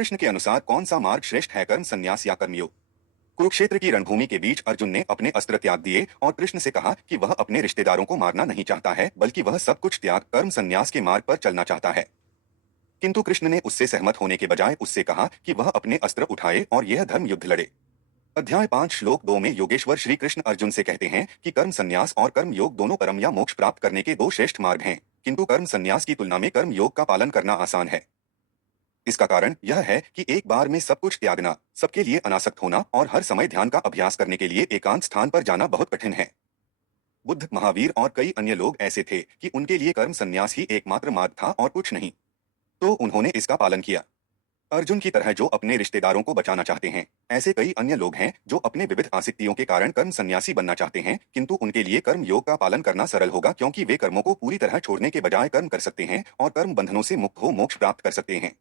कृष्ण के अनुसार कौन सा मार्ग श्रेष्ठ है, कर्म संन्यास या कर्मयोग? कुरुक्षेत्र की रणभूमि के बीच अर्जुन ने अपने अस्त्र त्याग दिए और कृष्ण से कहा कि वह अपने रिश्तेदारों को मारना नहीं चाहता है, बल्कि वह सब कुछ त्याग कर्म संन्यास के मार्ग पर चलना चाहता है। किंतु कृष्ण ने उससे सहमत होने के बजाय उससे कहा कि वह अपने अस्त्र उठाए और यह धर्म युद्ध लड़े। अध्याय 5 श्लोक 2 में योगेश्वर श्री कृष्ण अर्जुन से कहते हैं कि कर्म संन्यास और कर्म योग दोनों परम या मोक्ष प्राप्त करने के दो श्रेष्ठ मार्ग हैं, किंतु कर्म संन्यास की तुलना में कर्म योग का पालन करना आसान है। इसका कारण यह है कि एक बार में सब कुछ त्यागना, सबके लिए अनासक्त होना और हर समय ध्यान का अभ्यास करने के लिए एकांत स्थान पर जाना बहुत कठिन है। बुद्ध, महावीर और कई अन्य लोग ऐसे थे कि उनके लिए कर्म संन्यास ही एकमात्र मार्ग था और कुछ नहीं, तो उन्होंने इसका पालन किया। अर्जुन की तरह जो अपने रिश्तेदारों को बचाना चाहते हैं, ऐसे कई अन्य लोग हैं जो अपने विविध आसक्तियों के कारण कर्म सन्यासी बनना चाहते हैं, किंतु उनके लिए कर्म योग का पालन करना सरल होगा, क्योंकि वे कर्मों को पूरी तरह छोड़ने के बजाय कर्म कर सकते हैं और कर्म बंधनों से मुक्त हो मोक्ष प्राप्त कर सकते हैं।